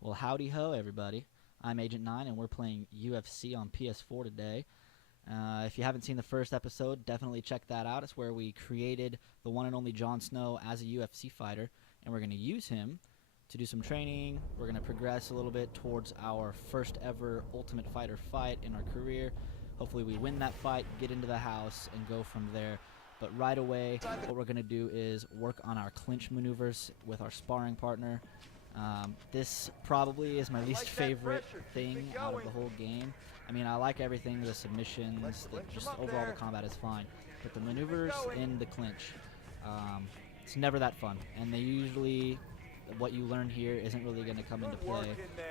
Well, howdy ho, everybody. I'm Agent 9, and we're playing UFC on PS4 today. If you haven't seen the first episode, definitely check that out. It's where we created the one and only Jon Snow as a UFC fighter, and we're going to use him to do some training. We're going to progress a little bit towards our first ever Ultimate Fighter fight in our career. Hopefully we win that fight, get into the house, and go from there. But right away, what we're going to do is work on our clinch maneuvers with our sparring partner. This probably is my least favorite thing out of the whole game. I mean, I like everything, the submissions, just overall the combat is fine. But the maneuvers in the clinch, it's never that fun. And they usually, what you learn here isn't really going to come into play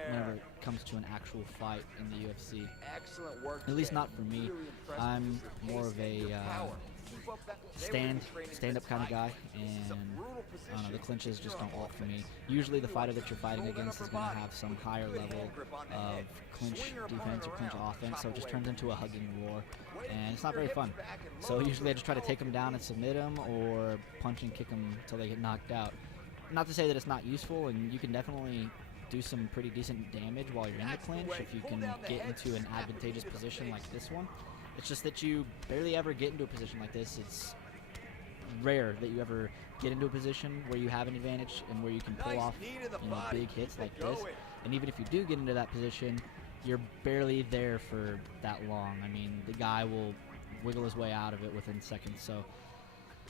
whenever it comes to an actual fight in the UFC. At least not for me. I'm more of a stand-up kind of guy, and I don't know, the clinches just don't work for me. Usually the fighter that you're fighting against is going to have some higher level of clinch defense or clinch offense, so it just turns into a hugging war, and it's not very fun. So usually I just try to take them down and submit them, or punch and kick them until they get knocked out. Not to say that it's not useful, and you can definitely do some pretty decent damage while you're in the clinch if you can get into an advantageous position like this one. It's just that you barely ever get into a position like this. It's rare that you ever get into a position where you have an advantage and where you can pull off, big hits like this. And even if you do get into that position, you're barely there for that long. I mean, the guy will wiggle his way out of it within seconds. So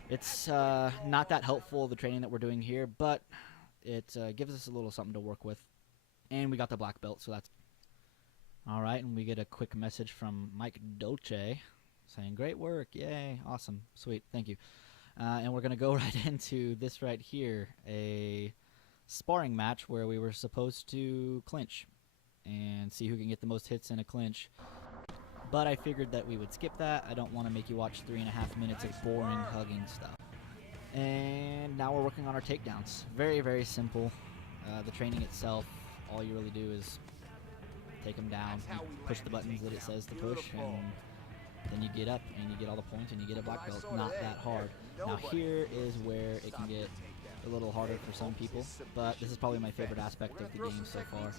it's not that helpful, the training that we're doing here, but it gives us a little something to work with. And we got the black belt, so that's all right. And we get a quick message from Mike Dolce saying, "Great work, yay, awesome, sweet, thank you." And we're going to go right into this right here, a sparring match where we were supposed to clinch and see who can get the most hits in a clinch. But I figured that we would skip that. I don't want to make you watch 3.5 minutes of boring hugging stuff. And now we're working on our takedowns. Very, very simple. The training itself, all you really do is take them down, you push the buttons that it says to push, and then you get up and you get all the points and you get a black belt. Not that hard. Now here is where it can get a little harder for some people, but this is probably my favorite aspect of the game so far,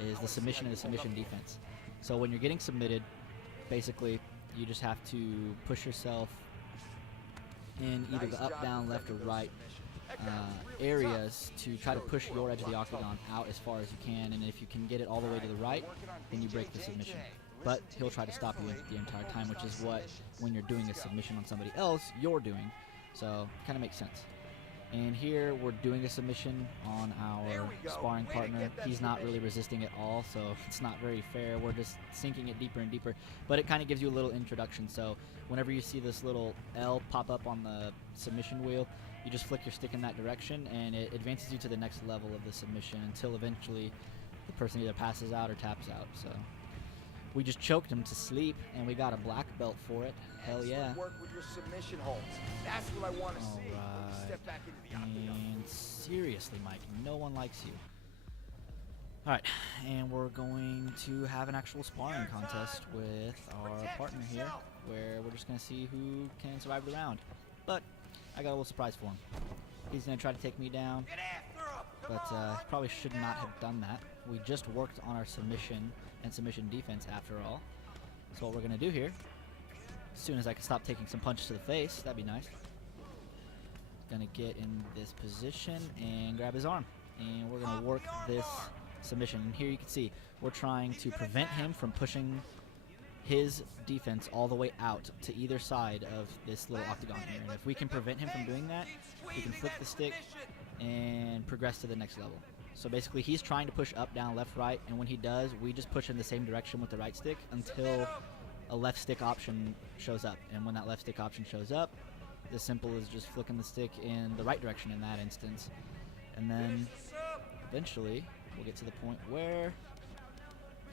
is the submission and the submission defense. So when you're getting submitted, basically you just have to push yourself in either the up, down, left, or right areas to try to push your edge of the octagon out as far as you can, and if you can get it all the way to the right, then you break the submission. But he'll try to stop you the entire time, which is what, when you're doing a submission on somebody else, you're doing. So it kind of makes sense. And here we're doing a submission on our sparring partner. He's not really resisting at all, so it's not very fair. We're just sinking it deeper and deeper. But it kind of gives you a little introduction. So whenever you see this little L pop up on the submission wheel, you just flick your stick in that direction, and it advances you to the next level of the submission until eventually the person either passes out or taps out. So we just choked him to sleep, and we got a black belt for it. Hell yeah. Work with your submission holds. That's what I want to see. Alright. Step back into the octagon. And seriously, Mike, no one likes you. Alright, and we're going to have an actual sparring contest with our partner here, where we're just going to see who can survive the round. But I got a little surprise for him. He's going to try to take me down, but he probably should not have done that. We just worked on our submission and submission defense after all. So what we're going to do here, as soon as I can stop taking some punches to the face, that'd be nice. Gonna get in this position and grab his arm, and we're gonna work this submission. And here you can see we're trying to prevent him from pushing his defense all the way out to either side of this little octagon here. And if we can prevent him from doing that, we can flip the stick and progress to the next level. So basically he's trying to push up, down, left, right, and when he does, we just push in the same direction with the right stick until a left stick option shows up. And when that left stick option shows up, as simple as just flicking the stick in the right direction in that instance. And then eventually we'll get to the point where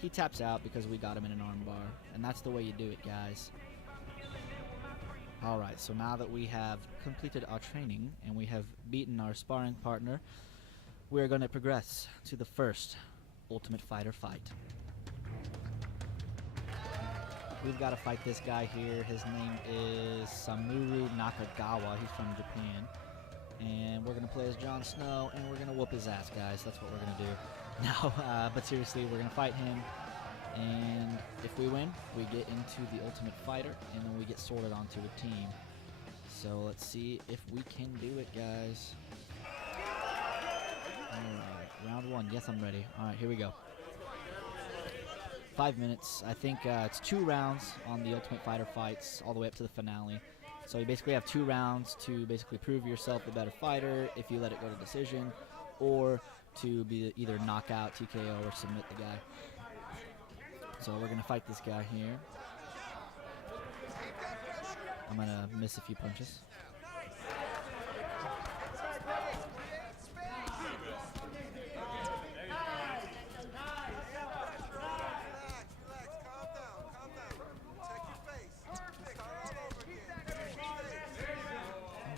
he taps out because we got him in an arm bar. And that's the way you do it, guys. Alright, so now that we have completed our training and we have beaten our sparring partner, we're going to progress to the first Ultimate Fighter fight. We've got to fight this guy here. His name is Samuru Nakagawa. He's from Japan. And we're going to play as Jon Snow, and we're going to whoop his ass, guys. That's what we're going to do. No, but seriously, we're going to fight him. And if we win, we get into the Ultimate Fighter, and then we get sorted onto a team. So let's see if we can do it, guys. Alright, round 1. Yes, I'm ready. Alright, here we go. 5 minutes. I think it's 2 rounds on the Ultimate Fighter fights, all the way up to the finale. So you basically have 2 rounds to basically prove yourself a better fighter if you let it go to decision, or to be either knockout, TKO, or submit the guy. So we're going to fight this guy here. I'm going to miss a few punches.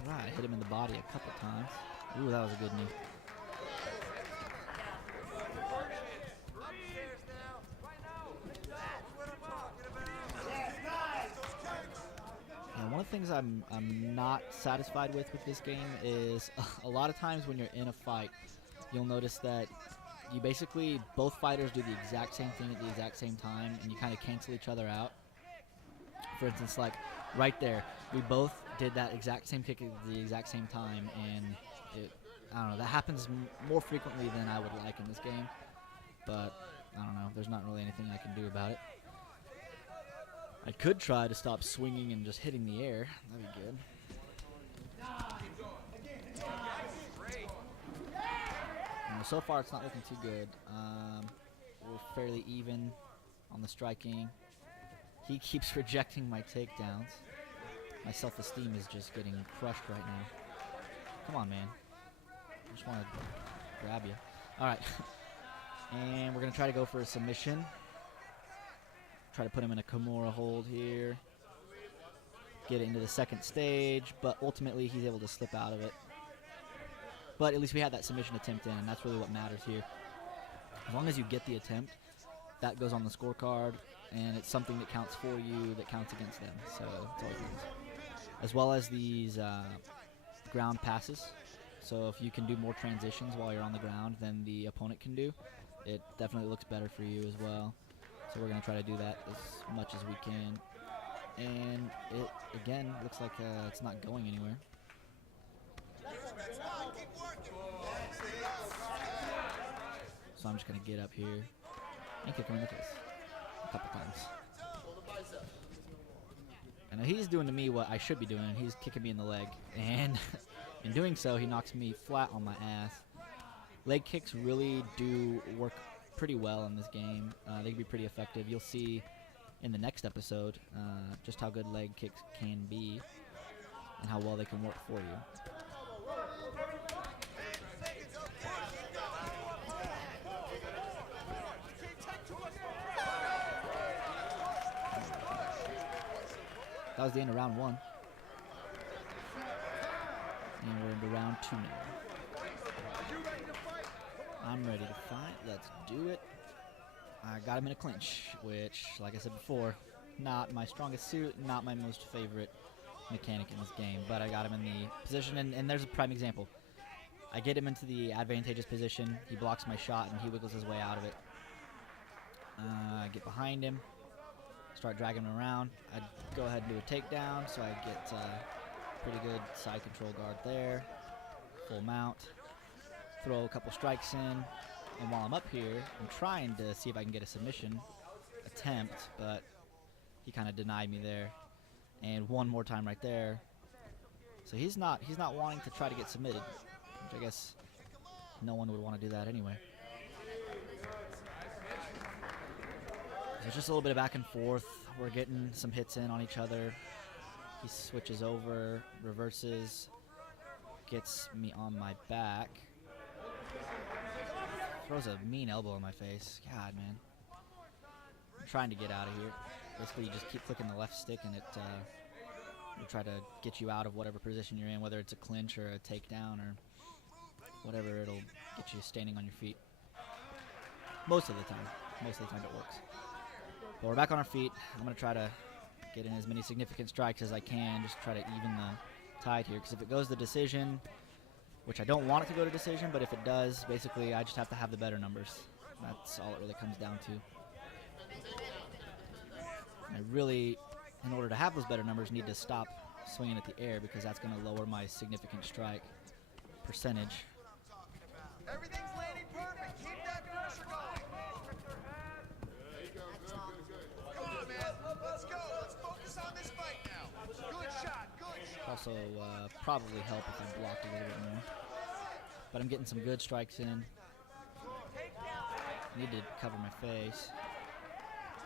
Alright, hit him in the body a couple times. Ooh, that was a good knee. One of the things I'm not satisfied with this game is a lot of times when you're in a fight, you'll notice that you basically, both fighters do the exact same thing at the exact same time, and you kind of cancel each other out. For instance, like right there, we both did that exact same kick at the exact same time, and I don't know, that happens more frequently than I would like in this game, but I don't know, there's not really anything I can do about it. I could try to stop swinging and just hitting the air. That'd be good. So far, it's not looking too good. We're fairly even on the striking. He keeps rejecting my takedowns. My self-esteem is just getting crushed right now. Come on, man. I just want to grab you. All right. And we're going to try to go for a submission. Try to put him in a Kimura hold here. Get it into the second stage, but ultimately he's able to slip out of it. But at least we had that submission attempt in, and that's really what matters here. As long as you get the attempt, that goes on the scorecard, and it's something that counts for you, that counts against them. So that's all it means. As well as these ground passes. So if you can do more transitions while you're on the ground than the opponent can do, it definitely looks better for you as well. So we're going to try to do that as much as we can. And it, again, looks like it's not going anywhere. So I'm just going to get up here and kick him in the face a couple times. And he's doing to me what I should be doing. He's kicking me in the leg. And in doing so, he knocks me flat on my ass. Leg kicks really do work pretty well in this game. They can be pretty effective. You'll see in the next episode just how good leg kicks can be and how well they can work for you. That was the end of round 1. And we're into round 2 now. I'm ready to fight. Let's do it. I got him in a clinch, which, like I said before, not my strongest suit, not my most favorite mechanic in this game, but I got him in the position, and there's a prime example. I get him into the advantageous position, he blocks my shot, and he wiggles his way out of it. I get behind him, start dragging him around. I go ahead and do a takedown, so I get pretty good side control guard there, full mount. Throw a couple strikes in, and while I'm up here, I'm trying to see if I can get a submission attempt, but he kind of denied me there. And one more time right there. So he's not wanting to try to get submitted, which I guess no one would want to do that anyway. So it's just a little bit of back and forth. We're getting some hits in on each other. He switches over, reverses, gets me on my back. Throws a mean elbow in my face. God, man. I'm trying to get out of here. Basically, you just keep clicking the left stick, and it will try to get you out of whatever position you're in, whether it's a clinch or a takedown or whatever. It'll get you standing on your feet. Most of the time. Most of the time it works. But we're back on our feet. I'm going to try to get in as many significant strikes as I can, just try to even the tide here, because if it goes to decision, which I don't want it to go to decision, but if it does, basically I just have to have the better numbers. That's all it really comes down to. I really, in order to have those better numbers, need to stop swinging at the air because that's going to lower my significant strike percentage. Everything's landing perfect. Keep that pressure going. Come on, man. Let's go. Let's focus on this fight now. Good shot. Good shot. Also, probably help if I blocked a little bit more. But I'm getting some good strikes in. Need to cover my face.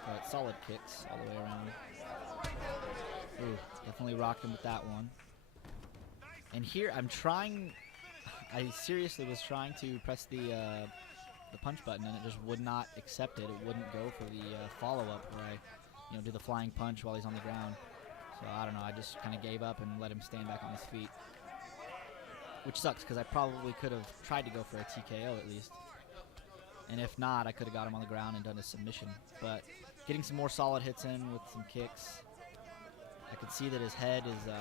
But solid kicks all the way around. Ooh, definitely rocked him with that one. And here I'm trying. I seriously was trying to press the punch button, and it just would not accept it. It wouldn't go for the follow-up where I, do the flying punch while he's on the ground. So I don't know. I just kind of gave up and let him stand back on his feet, which sucks because I probably could have tried to go for a TKO at least. And if not, I could have got him on the ground and done a submission. But getting some more solid hits in with some kicks. I could see that his head is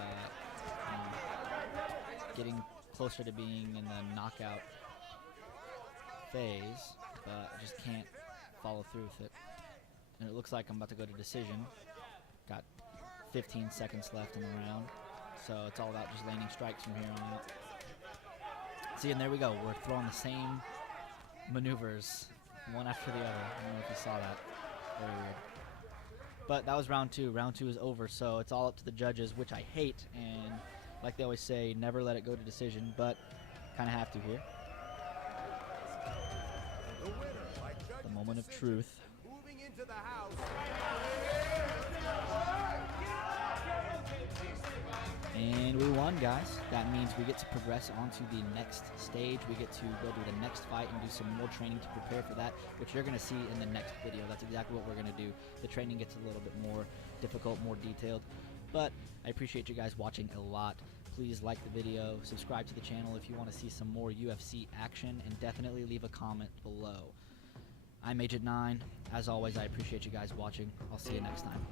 getting closer to being in the knockout phase, but I just can't follow through with it. And it looks like I'm about to go to decision. Got 15 seconds left in the round, so it's all about just landing strikes from here on out. See, and there we go. We're throwing the same maneuvers, one after the other. I don't know if you saw that. Very weird. But that was round 2. Round 2 is over, so it's all up to the judges, which I hate. And like they always say, never let it go to decision, but kind of have to here. The moment of truth. Moving into the house. And we won, guys. That means we get to progress onto the next stage. We get to go to the next fight and do some more training to prepare for that, which you're going to see in the next video. That's exactly what we're going to do. The training gets a little bit more difficult, more detailed. But I appreciate you guys watching a lot. Please like the video, subscribe to the channel if you want to see some more UFC action, and definitely leave a comment below. I'm Agent 9. As always, I appreciate you guys watching. I'll see you next time.